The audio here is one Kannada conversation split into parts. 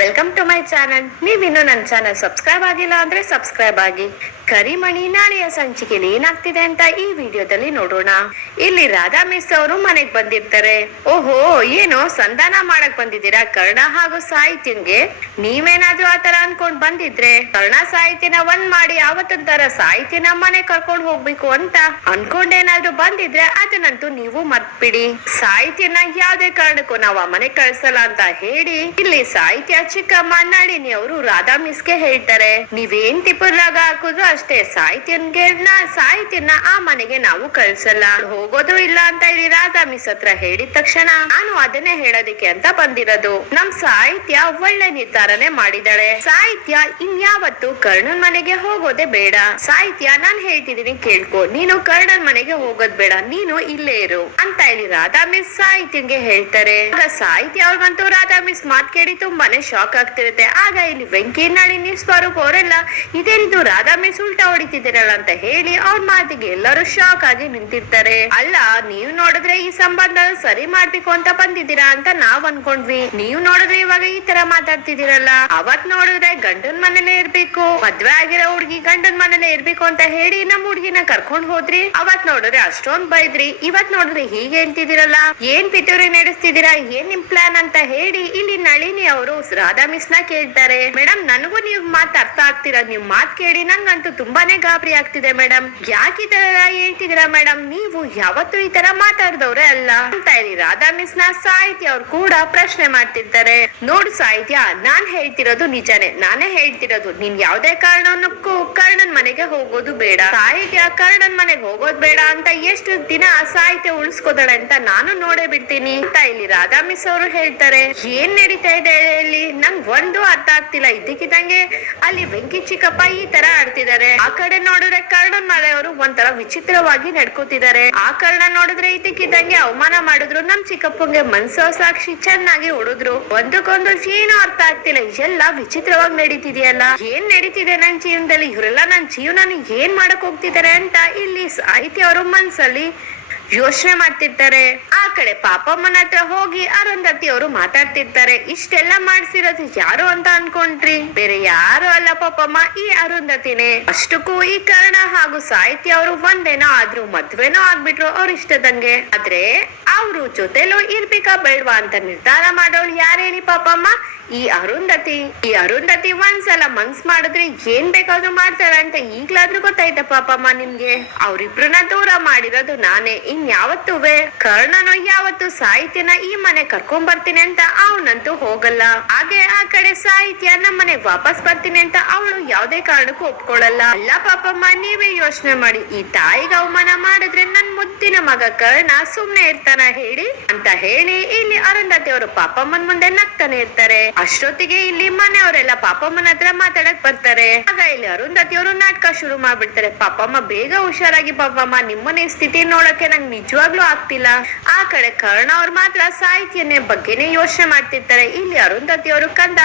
ವೆಲ್ಕಮ್ ಟು ಮೈ ಚಾನಲ್ ನೀವಿನ್ನು ನನ್ನ ಚಾನಲ್ ಸಬ್ಸ್ಕ್ರೈಬ್ ಆಗಿಲ್ಲ ಅಂದ್ರೆ ಸಬ್ಸ್ಕ್ರೈಬ್ ಆಗಿ. ಕರಿಮಣಿ ನಾಳೆಯ ಸಂಚಿಕೆಯಲ್ಲಿ ಏನಾಗ್ತಿದೆ ಅಂತ ಈ ವಿಡಿಯೋದಲ್ಲಿ ನೋಡೋಣ. ಇಲ್ಲಿ ರಾಧಾ ಮಿಸ್ ಅವರು ಮನೆಗ್ ಬಂದಿರ್ತಾರೆ. ಓಹೋ, ಏನು ಸಂಧಾನ ಮಾಡಕ್ ಬಂದಿದ್ದೀರಾ? ಕರ್ಣ ಹಾಗೂ ಸಾಹಿತ್ಯಂಗೆ ನೀವೇನಾದ್ರೂ ಆತರ ಅನ್ಕೊಂಡ್ ಬಂದಿದ್ರೆ ಕರ್ಣ ಸಾಹಿತ್ಯನ ಒಂದ್ ಮಾಡಿ ತರ ಸಾಹಿತ್ಯನ ಮನೆ ಕರ್ಕೊಂಡ್ ಹೋಗ್ಬೇಕು ಅಂತ ಅನ್ಕೊಂಡೇನಾದ್ರೂ ಬಂದಿದ್ರೆ ಅದನ್ನಂತೂ ನೀವು ಮರ್ತ್ಬಿಡಿ. ಸಾಹಿತ್ಯನ ಯಾವ್ದೇ ಕಾರಣಕ್ಕೂ ನಾವು ಆ ಮನೆ ಕಳ್ಸಲ್ಲ ಅಂತ ಹೇಳಿ ಇಲ್ಲಿ ಸಾಹಿತ್ಯ ಚಿಕ್ಕಮ್ಮ ನಳಿನಿ ಅವರು ರಾಧಾ ಮಿಸ್ಗೆ ಹೇಳ್ತಾರೆ ನೀವೇನ್ ತಿಪ್ಪರ್ಲಾಗ ಹಾಕುದ್ರು ಅಷ್ಟೇ ಸಾಹಿತ್ಯನ್ಗೆ ಸಾಹಿತ್ಯನ ಆ ಮನೆಗೆ ನಾವು ಕಳ್ಸಲ್ಲ. ಹೋಗೋದು ಇಲ್ಲ ಅಂತ ಹೇಳಿ ರಾಧಾ ಮಿಸ್ ಹತ್ರ ಹೇಳಿದ ತಕ್ಷಣ ನಾನು ಅದನ್ನೇ ಹೇಳೋದಿಕ್ಕೆ ಅಂತ ಬಂದಿರೋದು. ನಮ್ ಸಾಹಿತ್ಯ ಒಳ್ಳೆ ನಿರ್ಧಾರನೆ ಮಾಡಿದಾಳೆ. ಸಾಹಿತ್ಯ ಇನ್ಯಾವತ್ತು ಕರ್ಣನ್ ಮನೆಗೆ ಹೋಗೋದೇ ಬೇಡ. ಸಾಹಿತ್ಯ ನಾನ್ ಹೇಳ್ತಿದೀನಿ ಕೇಳ್ಕೊ. ನೀನು ಕರ್ಣನ್ ಮನೆಗೆ ಹೋಗೋದ್ ಬೇಡ. ನೀನು ಇಲ್ಲೇ ಇರು. ಅಂತ ಹೇಳಿ ರಾಧಾ ಮಿಸ್ ಸಾಹಿತ್ಯಂಗೆ ಹೇಳ್ತಾರೆ. ಸಾಹಿತ್ಯ ಅವ್ರಿಗಂತೂ ರಾಧಾ ಮಿಸ್ ಮಾತ್ ಕೇಳಿ ತುಂಬಾನೇ ಶಾಕ್ ಆಗ್ತಿರುತ್ತೆ. ಆಗ ಇಲ್ಲಿ ವೆಂಕಿ ನಳಿನಿ ಸ್ವರೂಪ್ ಅವರೆಲ್ಲ, ಇದೇನಿದು ರಾಧಾ ಮಿಸ್ ಉಲ್ಟಾ ಹೊಡಿತಿದ್ದೀರಲ್ಲ ಅಂತ ಹೇಳಿ ಅವ್ರ ಮಾತಿಗೆ ಎಲ್ಲರೂ ಶಾಕ್ ಆಗಿ ನಿಂತಿರ್ತಾರೆ. ಅಲ್ಲ, ನೀವು ನೋಡಿದ್ರೆ ಈ ಸಂಬಂಧ ಸರಿ ಮಾಡ್ಬೇಕು ಅಂತ ಬಂದಿದ್ದೀರಾ ಅಂತ ನಾವ್ ಅನ್ಕೊಂಡ್ವಿ. ನೀವು ನೋಡಿದ್ರೆ ಇವಾಗ ಈ ತರ ಮಾತಾಡ್ತಿದ್ದೀರಲ್ಲ. ಅವತ್ ನೋಡಿದ್ರೆ ಗಂಡನ್ ಮನೇಲೆ ಇರ್ಬೇಕು, ಮದ್ವೆ ಆಗಿರೋ ಹುಡ್ಗಿ ಗಂಡನ್ ಮನೇಲೆ ಇರ್ಬೇಕು ಅಂತ ಹೇಳಿ ನಮ್ ಹುಡ್ಗಿನ ಕರ್ಕೊಂಡ್ ಹೋದ್ರಿ. ಅವತ್ ನೋಡಿದ್ರೆ ಅಷ್ಟೊಂದ್ ಬೈದ್ರಿ. ಇವತ್ ನೋಡಿದ್ರೆ ಹೀಗೆ ಹೇಳ್ತಿದ್ದೀರಲ್ಲ. ಏನ್ ಪಿತೂರಿ ನಡೆಸ್ತಿದ್ದೀರಾ? ಏನ್ ನಿಮ್ ಪ್ಲಾನ್ ಅಂತ ಹೇಳಿ ಇಲ್ಲಿ ನಳಿನಿ ಅವರು ರಾಧಾ ಮಿಸ್ ಕೇಳ್ತಾರೆ. ಮೇಡಮ್ ನನಗೂ ನೀವ್ ಮಾತ್ ಅರ್ಥ ಆಗ್ತೀರಾ. ನೀವ್ ಮಾತ್ ಕೇಳಿ ನಂಗಂತೂ ತುಂಬಾನೇ ಗಾಬರಿ ಆಗ್ತಿದೆ ಮೇಡಮ್ ಯಾಕೆ ಈ ತರ ಹೇಳ್ತಿದೀರಾ ಮೇಡಮ್ ನೀವು ಯಾವತ್ತು ಈ ತರ ಮಾತಾಡ್ದವ್ರೆ ಅಲ್ಲ. ಅಂತ ಹೇಳಿ ರಾಧಾ ಮಿಸ್ನ ಸಾಹಿತ್ಯ ಅವ್ರು ಕೂಡ ಪ್ರಶ್ನೆ ಮಾಡ್ತಿರ್ತಾರೆ. ನೋಡು ಸಾಹಿತ್ಯ, ನಾನ್ ಹೇಳ್ತಿರೋದು ನಿಜಾನೇ. ನಾನೇ ಹೇಳ್ತಿರೋದು. ನೀನ್ ಯಾವ್ದೇ ಕಾರಣಕ್ಕೂ ಕರ್ಣನ್ ಮನೆಗೆ ಹೋಗೋದು ಬೇಡ. ಸಾಹಿತ್ಯ ಕರ್ಣನ್ ಮನೆಗೆ ಹೋಗೋದ್ ಬೇಡ ಅಂತ ಎಷ್ಟು ದಿನ ಸಾಹಿತ್ಯ ಉಳಿಸ್ಕೋದಾಳೆ ಅಂತ ನಾನು ನೋಡೇ ಬಿಡ್ತೀನಿ. ಅಂತ ಇಲ್ಲಿ ರಾಧಾ ಮಿಸ್ ಅವರು ಹೇಳ್ತಾರೆ. ಏನ್ ನಡೀತಾ ಇದೆ ಇಲ್ಲಿ ನಂಗ್ ಒಂದು ಅರ್ಥ ಆಗ್ತಿಲ್ಲ. ಇದ್ದಕ್ಕಿದ್ದಂಗೆ ಅಲ್ಲಿ ವೆಂಕಿ ಚಿಕ್ಕಪ್ಪ ಈ ತರ ಆಡ್ತಿದ್ದಾರೆ. ಆ ಕಡೆ ನೋಡಿದ್ರೆ ಕರ್ಣನ್ ಅವರು ಒಂಥರ ವಿಚಿತ್ರವಾಗಿ ನಡ್ಕೋತಿದ್ದಾರೆ. ಆ ಕರ್ಣ ನೋಡಿದ್ರೆ ಇದ್ದಕ್ಕಿದ್ದಂಗೆ ಅವಮಾನ ಮಾಡಿದ್ರು. ನಮ್ ಚಿಕ್ಕಪ್ಪಂಗೆ ಮನ್ಸೋ ಸಾಕ್ಷಿ ಚೆನ್ನಾಗಿ ಹೊಡೆದ್ರು. ಒಂದಕ್ಕೊಂದು ಏನೂ ಅರ್ಥ ಆಗ್ತಿಲ್ಲ. ಎಲ್ಲ ವಿಚಿತ್ರವಾಗಿ ನಡೀತಿದೆಯಲ್ಲ. ಏನ್ ನಡೀತಿದೆ ನನ್ ಜೀವನದಲ್ಲಿ? ಇವರೆಲ್ಲ ನನ್ ಜೀವನ ಏನ್ ಮಾಡಕ್ ಹೋಗ್ತಿದ್ದಾರೆ ಅಂತ ಇಲ್ಲಿ ಸಾಹಿತ್ಯ ಅವರು ಮನ್ಸಲ್ಲಿ ಯೋಚನೆ ಮಾಡ್ತಿರ್ತಾರೆ. ಕಡೆ ಪಾಪಮ್ಮನ ಹತ್ರ ಹೋಗಿ ಅರುಂಧತಿ ಅವರು ಮಾತಾಡ್ತಿರ್ತಾರೆ. ಇಷ್ಟೆಲ್ಲ ಮಾಡ್ಸಿರೋದು ಯಾರು ಅಂತ ಅನ್ಕೊಂಡ್ರಿ? ಬೇರೆ ಯಾರು ಅಲ್ಲ ಪಾಪಮ್ಮ, ಈ ಅರುಂಧತಿನೇ. ಅಷ್ಟಕ್ಕೂ ಈ ಕರ್ಣ ಹಾಗೂ ಸಾಹಿತ್ಯ ಅವರು ಒಂದೇನೋ ಆದ್ರೂ ಮದ್ವೆನೋ ಆಗ್ಬಿಟ್ರು ಅವ್ರ ಇಷ್ಟದಂಗೆ. ಆದ್ರೆ ಅವ್ರು ಜೊತೆಲೂ ಇರ್ಬೇಕಾ ಬೇಡ್ವಾ ಅಂತ ನಿರ್ಧಾರ ಮಾಡೋಳು ಯಾರೇಳಿ ಪಾಪಮ್ಮ? ಈ ಅರುಂಧತಿ. ಈ ಅರುಂಧತಿ ಒಂದ್ಸಲ ಮನ್ಸ್ ಮಾಡಿದ್ರೆ ಏನ್ ಬೇಕಾದ್ರೂ ಮಾಡ್ತಾಳೆ ಅಂತ ಈಗ್ಲಾದ್ರೂ ಗೊತ್ತಾಯ್ತ ಪಾಪಮ್ಮ ನಿಮ್ಗೆ? ಅವ್ರಿಬ್ರನ್ನ ದೂರ ಮಾಡಿರೋದು ನಾನೇ ಇನ್ ಯಾವತ್ತೂವೆ ಕರ್ಣನು ಯಾವತ್ತು ಸಾಹಿತ್ಯನ ಈ ಮನೆ ಕರ್ಕೊಂಡ್ ಬರ್ತೀನಿ ಅಂತ ಅವನಂತೂ ಹೋಗಲ್ಲ. ಹಾಗೆ ಆ ಕಡೆ ಸಾಹಿತ್ಯ ನಮ್ಮ ಮನೆಗ್ ವಾಪಸ್ ಬರ್ತೀನಿ ಅಂತ ಅವಳು ಯಾವ್ದೇ ಕಾರಣಕ್ಕೂ ಒಪ್ಕೊಳ್ಳಲ್ಲ. ಅಲ್ಲ ಪಾಪಮ್ಮ, ನೀವೇ ಯೋಚನೆ ಮಾಡಿ. ಈ ತಾಯಿಗೆ ಅವಮಾನ ಮಾಡಿದ್ರೆ ನನ್ ಮುದ್ದಿನ ಮಗ ಕರ್ಣ ಸುಮ್ನೆ ಇರ್ತಾನ. ಹೇಳಿ ಅಂತ ಹೇಳಿ ಇಲ್ಲಿ ಅರುಂಧತಿ ಅವರು ಪಾಪಮ್ಮನ್ ಮುಂದೆ ನಗ್ತಾನೆ ಇರ್ತಾರೆ. ಅಷ್ಟೊತ್ತಿಗೆ ಇಲ್ಲಿ ಮನೆಯವರೆಲ್ಲ ಪಾಪಮ್ಮನ ಹತ್ರ ಮಾತಾಡಕ್ ಬರ್ತಾರೆ. ಆಗ ಇಲ್ಲಿ ಅರುಂಧತಿ ಅವರು ನಾಟಕ ಶುರು ಮಾಡ್ಬಿಡ್ತಾರೆ. ಪಾಪಮ್ಮ ಬೇಗ ಹುಷಾರಾಗಿ ಪಾಪಮ್ಮ ನಿಮ್ಮನೆ ಸ್ಥಿತಿ ನೋಡಕ್ಕೆ ನಂಗೆ ನಿಜವಾಗ್ಲೂ ಆಗ್ತಿಲ್ಲ. ಆ ಕಡೆ ಕರ್ಣ ಅವ್ರು ಮಾತ್ರ ಸಾಹಿತ್ಯನೇ ಬಗ್ಗೆನೇ ಯೋಚನೆ ಮಾಡ್ತಿರ್ತಾರೆ. ಇಲ್ಲಿ ಅರುಂಧತಿ ಅವರು ಕಂದ,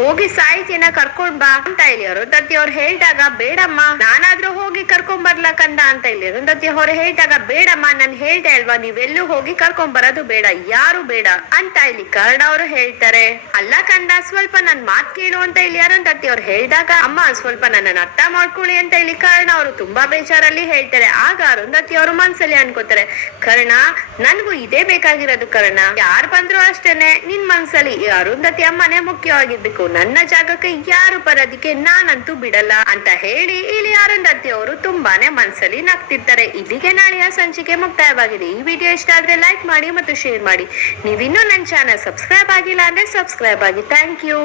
ಹೋಗಿ ಸಾಹಿತ್ಯನ ಕರ್ಕೊಂಡ್ ಬಾ ಅಂತ ಇಲ್ಲಿ ಅರುಂಧತಿ ಅವ್ರು ಹೇಳ್ದಾಗ, ಬೇಡಮ್ಮ, ನಾನಾದ್ರೂ ಹೋಗಿ ಕರ್ಕೊಂಡ್ ಬರ್ಲಾ ಕಂದ ಅಂತ ಇಲ್ಲಿ ಅರುಂಧತಿ ಅವ್ರು ಹೇಳ್ದಾಗ, ಬೇಡಮ್ಮ, ನಾನು ಹೇಳ್ದೆ ಅಲ್ವಾ, ನೀವೆಲ್ಲೂ ಹೋಗಿ ಕರ್ಕೊಂಡ್ ಬರೋದು ಬೇಡ, ಯಾರು ಬೇಡ ಅಂತ ಇಲ್ಲಿ ಕರ್ಣ ಅವರು ಹೇಳ್ತಾರೆ. ಅಲ್ಲ ಕಂಡ ಸ್ವಲ್ಪ ನನ್ ಮಾತ್ ಕೇಳು ಅಂತ ಇಲ್ಲಿ ಯಾರಂತ ಅವ್ರು ಹೇಳಿದಾಗ, ಅಮ್ಮ ಸ್ವಲ್ಪ ನನ್ನ ಅರ್ಥ ಮಾಡ್ಕೊಳ್ಳಿ ಅಂತ ಇಲ್ಲಿ ಕರ್ಣ ಅವರು ತುಂಬಾ ಬೇಜಾರಲ್ಲಿ ಹೇಳ್ತಾರೆ. ಆಗ ಅರುಂಧತಿ ಅವರು ಮನ್ಸಲ್ಲಿ ಅನ್ಕೋತಾರೆ, ಕರ್ಣ, ನನ್ಗೂ ಇದೇ ಬೇಕಾಗಿರೋದು ಕರ್ಣ. ಯಾರು ಬಂದ್ರು ಅಷ್ಟೇನೆ, ನಿನ್ ಮನ್ಸಲ್ಲಿ ಅರುಂಧತಿ ಅಮ್ಮನೆ ಮುಖ್ಯವಾಗಿರ್ಬೇಕು. ನನ್ನ ಜಾಗಕ್ಕೆ ಯಾರು ಬರೋದಿಕ್ಕೆ ನಾನಂತೂ ಬಿಡಲ್ಲ ಅಂತ ಹೇಳಿ ಇಲ್ಲಿ ಅರುಂಧತಿ ಅವರು ತುಂಬಾನೇ ಮನ್ಸಲ್ಲಿ ನಗ್ತಿರ್ತಾರೆ. ಇಲ್ಲಿಗೆ ನಾಳೆಯ ಸಂಚಿಕೆ ಮುಕ್ತಾಯವಾಗಿದೆ. ಈ ವಿಡಿಯೋ ಇಷ್ಟ ಆದ್ರೆ ಲೈಕ್ ಮಾಡಿ ಮತ್ತು ಶೇರ್ ಮಾಡಿ. ನೀವಿನ್ನೂ ನನ್ನ ಚಾನಲ್ ಸಬ್ಸ್ಕ್ರೈಬ್ ಆಗಿಲ್ಲ ಅಂದ್ರೆ ಸಬ್ಸ್ಕ್ರೈಬ್ ಆಗಿ. Thank you